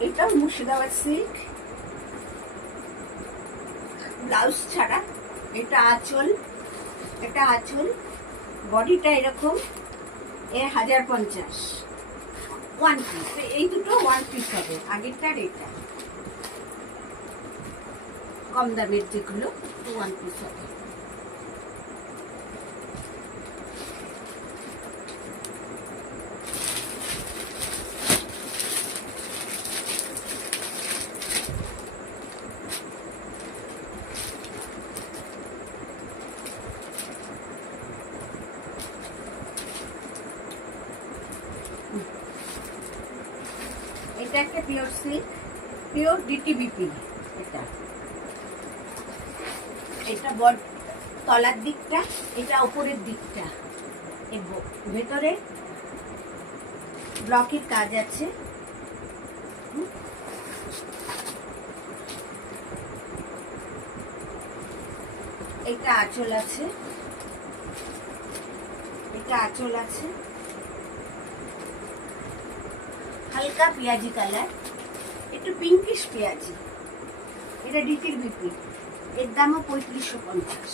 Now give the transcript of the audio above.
এটা Murshidabad silk. Blouse ছাড়া এটা আঁচল এটা আঁচল। বডিটা এরকম, এ হাজার পঞ্চাশ। ওয়ান পিস এই দুটো ওয়ান পিস হবে। আগেরটার এটা। কম দামের যেগুলো ওয়ান পিস হবে। এটা একটা পিওর সিল্ক পিওর ডিটিবিপি এটা। এটা বড তলার দিকটা, এটা উপরের দিকটা। ভেতরে ব্লকের কাজ আছে। এটা আঁচল আছে। এটা আঁচল আছে। হালকা পেঁয়াজি কালার একটু পিঙ্কিশ পেঁয়াজি। এটা ডিটির বিপি এর দামও পঁয়ত্রিশশো পঞ্চাশ।